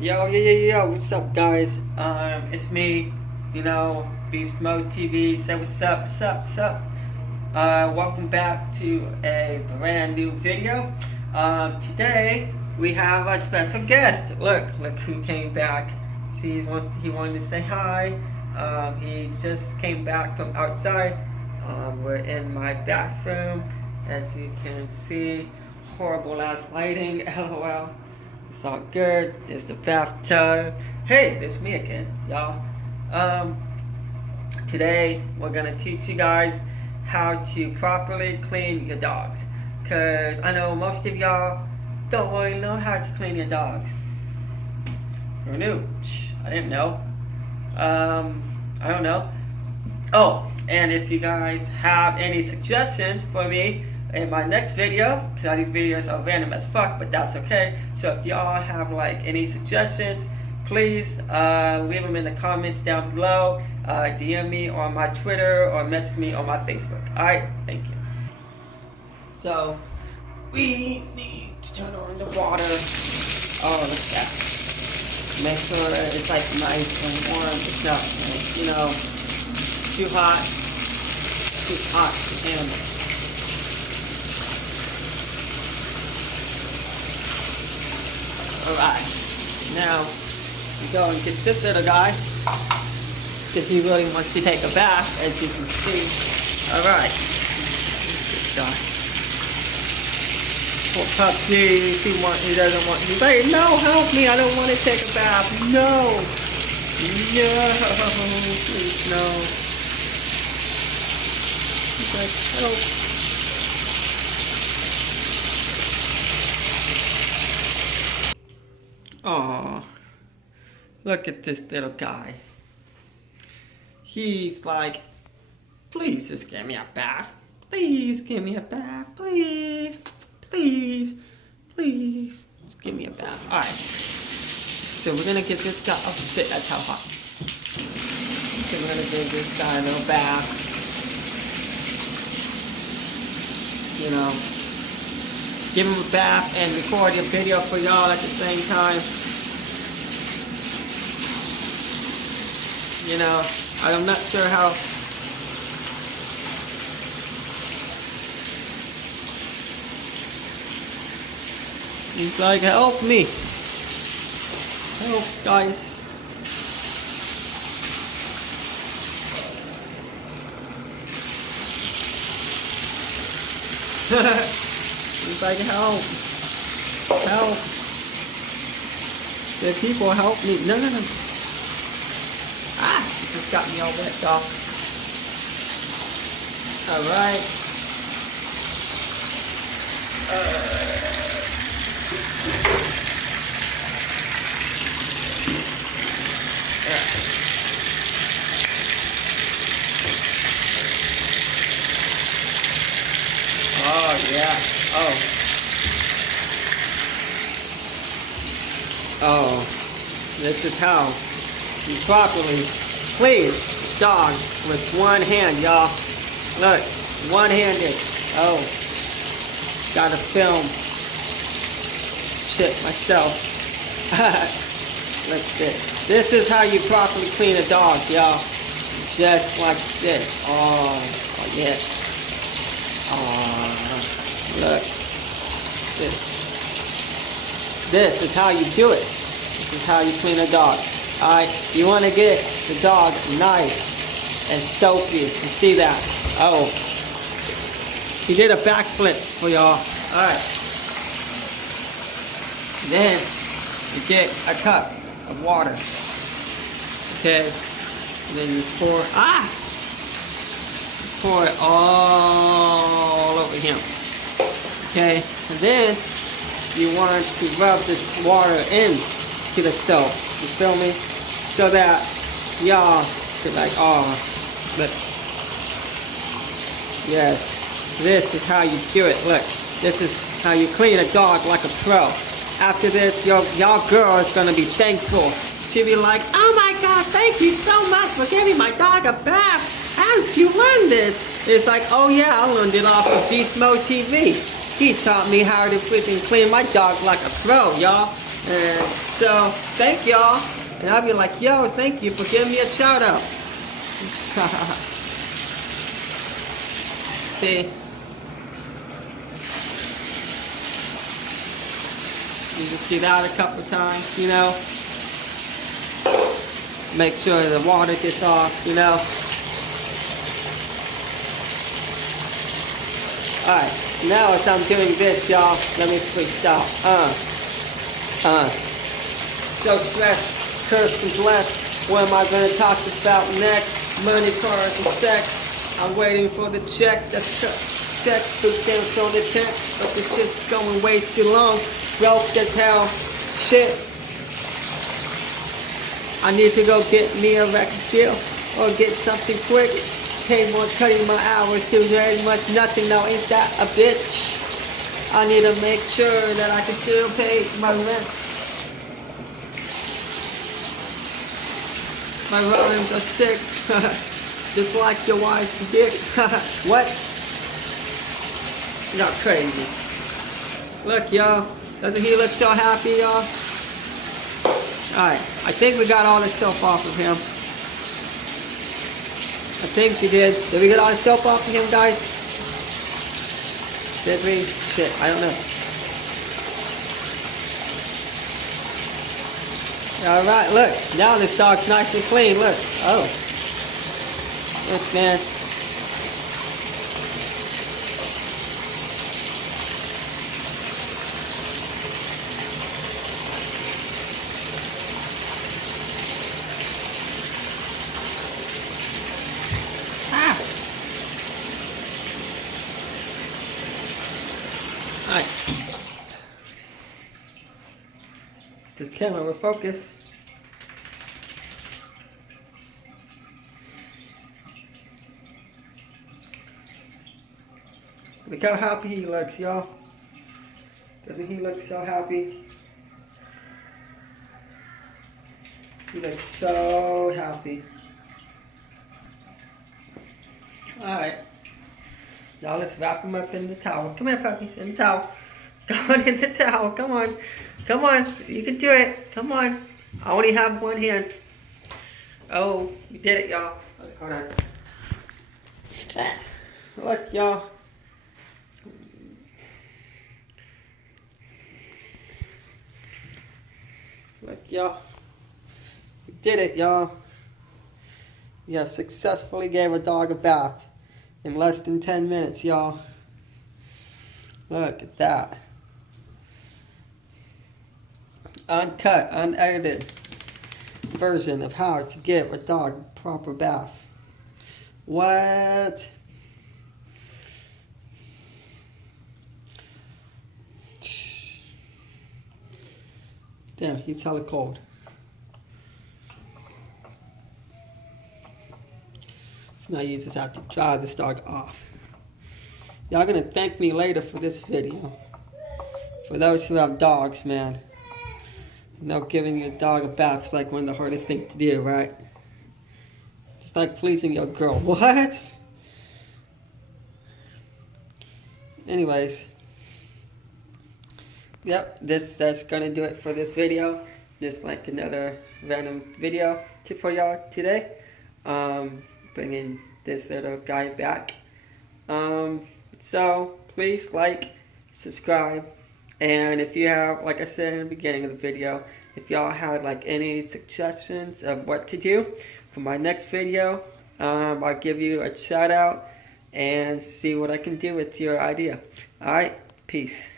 Yo, what's up, guys? It's me, Beast Mode TV. So what's up? Welcome back to a brand new video. Today we have a special guest. Look who came back. See, he wanted to say hi. He just came back from outside. We're in my bathroom, as you can see. Horrible ass lighting. LOL. It's all good. There's the bathtub. Hey, it's me again, y'all. Today we're gonna teach you guys how to properly clean your dogs. Cause I know most of y'all don't really know how to clean your dogs. Who knew? I didn't know. I don't know. Oh, and if you guys have any suggestions for me in my next video, because these videos are random as fuck, but that's okay. So if y'all have any suggestions, please leave them in the comments down below. DM me on my Twitter or message me on my Facebook. Alright, thank you. So we need to turn on the water. Oh, look at that. Make sure it's nice and warm. It's not too hot. Too hot for animals. Alright, now we go and get this little guy because he really wants to take a bath, as you can see. Alright, this guy. Poor puppy, he doesn't want, he's like, no, help me, I don't want to take a bath. No, please, no. He's like, help. Aw, look at this little guy. He's like, please just give me a bath. Please give me a bath. Please. Just give me a bath. Alright. So we're going to give this guy, oh shit, that's how hot. So we're going to give this guy a little bath. Give him a bath and record a video for y'all at the same time. I'm not sure how. He's like, help me. Help, guys. He's like, help. The people help me. No. Ah, it just got me all wet, y'all. Alright. Oh, yeah. Oh, this is how you properly clean a dog with one hand, y'all. Look, one-handed. Oh, gotta film shit myself. Look at this. This is how you properly clean a dog, y'all. Just like this. Oh yes. Look. This is how you do it. This is how you clean a dog. Alright, you want to get the dog nice and soapy. You see that? Oh. He did a backflip for y'all. Alright. Then you get a cup of water. Okay. And then you pour it all over him. Okay. And then you want to rub this water into the soap. You feel me? So that y'all could look. Yes. This is how you do it. Look. This is how you clean a dog like a pro. After this, y'all girl is gonna be thankful. She'll be like, oh my God, thank you so much for giving my dog a bath. How did you learn this? It's like, oh yeah, I learned it off of Beast Mode TV. He taught me how to freaking clean my dog like a pro, y'all. And So, thank y'all. And I'll be like, yo, thank you for giving me a shout out. See? You just do that a couple times, you know. Make sure the water gets off, you know. Alright, so now as I'm doing this, y'all, let me please stop. So stressed, cursed, and blessed. What am I going to talk about next? Money, cars, and sex. I'm waiting for the check. That's check. Food stamps on the tent. But this shit's going way too long. Broke as hell. Shit. I need to go get me a record deal. Or get something quick. Pay more cutting my hours to very much nothing. Now ain't that a bitch? I need to make sure that I can still pay my rent. My rhymes are sick. Just like your wife's dick. What? You're crazy. Look, y'all. Doesn't he look so happy, y'all? Alright. I think we got all the soap off of him. I think we did. Did we get all the soap off of him, guys? Did we? Shit, I don't know. Alright, look. Now this dog's nice and clean. Look. Oh. Look, man. Alright. This camera will focus. Look how happy he looks, y'all. Doesn't he look so happy? He looks so happy. Alright. Now let's wrap him up in the towel. Come here, puppies, in the towel. Come on in the towel. Come on. Come on. You can do it. Come on. I only have one hand. Oh, you did it, y'all. Hold on. Look, y'all. Look, y'all. We did it, y'all. We have successfully gave a dog a bath in less than 10 minutes, y'all. Look at that. Uncut, unedited version of how to give a dog a proper bath. What? Damn, he's hella cold. So now you just have to dry this dog off. Y'all gonna thank me later for this video. For those who have dogs, man. You know, giving your dog a bath is like one of the hardest things to do, right? Just like pleasing your girl. What? Anyways. Yep, that's gonna do it for this video. Just like another random video for y'all today. Bringing this little guy back. So please like, subscribe, and if you have, like I said in the beginning of the video, if y'all had like any suggestions of what to do for my next video, I'll give you a shout out and see what I can do with your idea. Alright, peace.